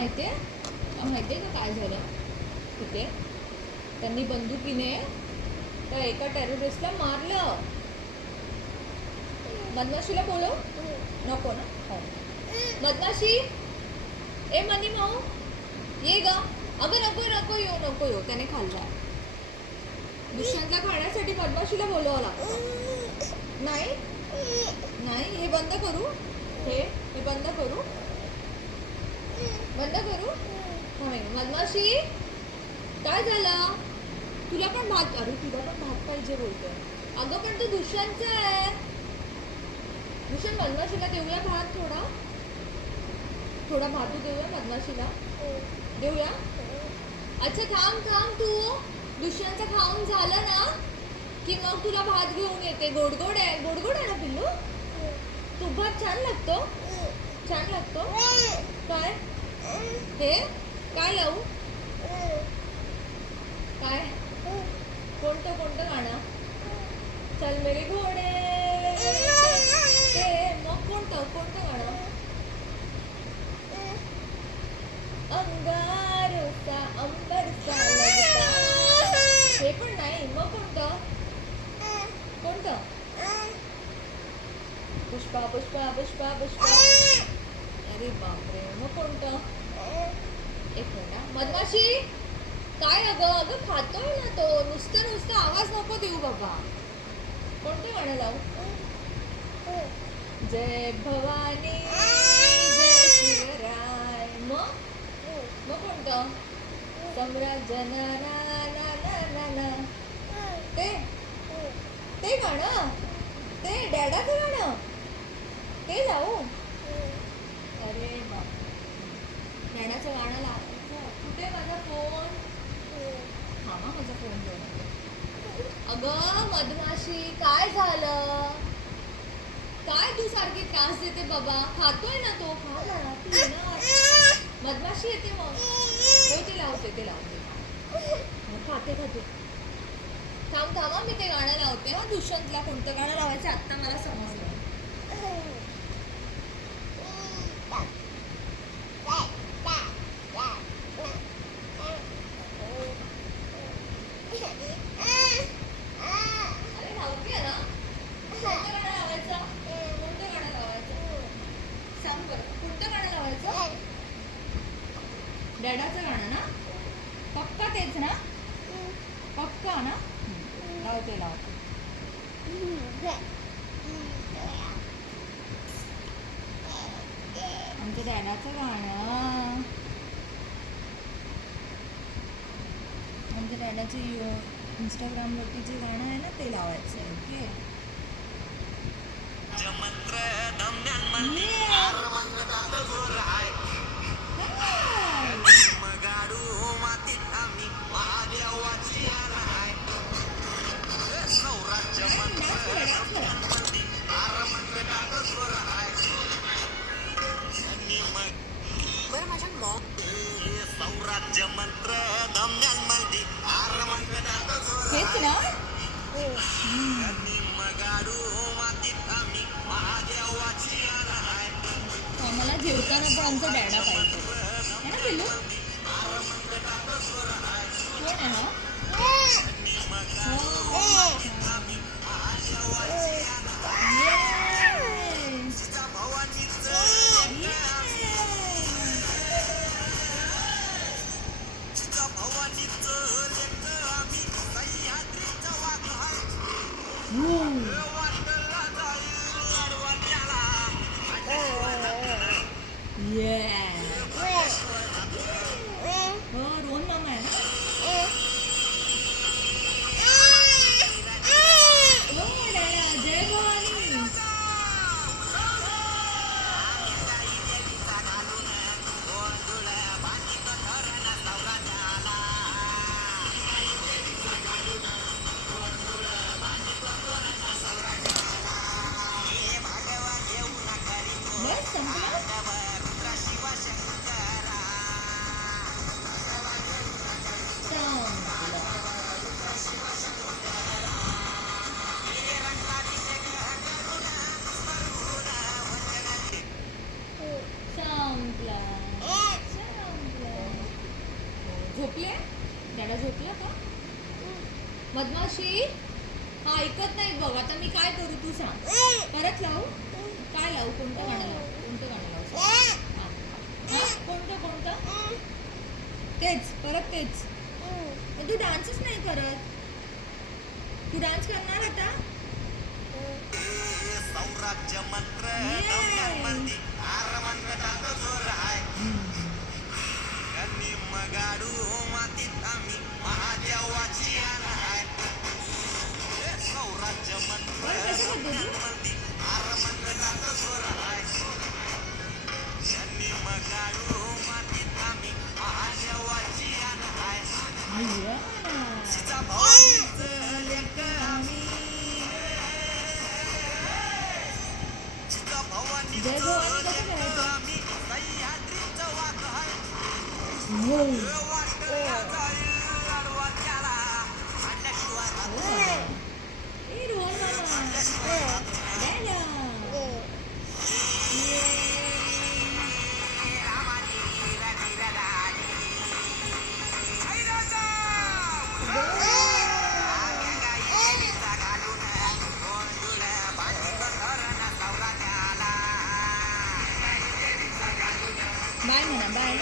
माहितीये का काय झालं तिथे? त्यांनी बंदुकीने त्या एका टेररिस्टला मारलं. बदमाशीला बोलव नको ना. हो बदमाशी. ए मनी माऊ ये ग. अगं नको नको येऊ त्याने खाल्ला. दुष्यंतला खाण्यासाठी बदमाशीला बोलवावं लागतं. नाही हे बंद करू. हे बंद करू. बदमाशी काय झालं? तुला पण भात पाहिजे बोलतोय. अगं पण तू दुष्यंतचा आहे. दुष्यंत बदमाशीला देऊया भात. थोडा भात देऊया बदमाशीला. देऊया. अच्छा थांब तू दुष्यंतचं खाऊन झालं ना की मग तुला भात घेऊन येते. गोडगोड आहे ना पिल्लू? तू भात छान लागतो. काय हे काय लावू? काय कोणतं गाणं? चल मेरे घोडे. मग कोणतं गाणं? अंगारसा अंबरसा लगता. हे पण नाही. मग कोणतं? पुष्पा. अरे बापरे. मग कोणतं? एक मिनिट. बदमाशी काय? अगं खातोय ना तो. नुसतं आवाज नको देऊ बाबा. कोणतं गाणं लावू? जय भवानी जय शिवराय. मग कोणतं? सम्राज्य ना ते गाणं. ते डॅडाचं गाणं ते लावू. अरे बाप. डॅडाचं गाणं लावायचं. कुठे माझा फोन? हा माझा फोन घेऊन. अगं मधमाशी काय झालं? काय तू सारखी त्रास देते बाबा? खातोय ना तो. खा ना. मधमाशी येते मग. हो ते लावते. खाते. थांब मी ते गाणं लावते. हा दुष्यंतला कोणतं गाणं लावायचं आता मला समजलं. अरे लावते ना. कोणतं गाणं लावायचं? सांग बरं. कोणतं गाणं लावायचं? डॅडाचं गाणं ना. पक्का तेच ना. पक्का ना. लावते. आमच्या डॅडाचं गाणं. आमच्या डॅडाचे इंस्टाग्रामवरती जे गाणं आहे ना ते लावायचं आहे. ओके. हेच ना. मला जेवताना पण आमचा डॅडा पाहिजे है ना पिल्लू. कोण आहे हा? रोहन मामा आहे ना. अशी हा ऐकत नाही बघ. आता मी काय करू तू सांग. परत लावू. काय लावू? कोणतं गाणं लावू? कोणतं गाणं लावू सांग. हा कोणतं कोणतं? तेच परत तेच. पण तू डान्सच नाही करत. तू डान्स करणार आता? सौराज्य मंत्र ये. गाडू मातीत आम्ही महादेवाची आण आहे. सौराज्य मंत्र पण कसं करते तू? मंदी आरमंगलात जोर आहे. जन्म गाडू मातीत आम्ही महादेवाची आण आहे. अय्या. जिजाभावांचं लेक आम्ही. जिजाभावांनी जय भवानी कसं करायचं? आम्ही सह्याद्रीचं वाघ आहे. हो. वाटल्या जाईल आडवा त्याला आणल्याशिवाय ए रोहन मामा. डॅडा. बाय म्हणा बाय.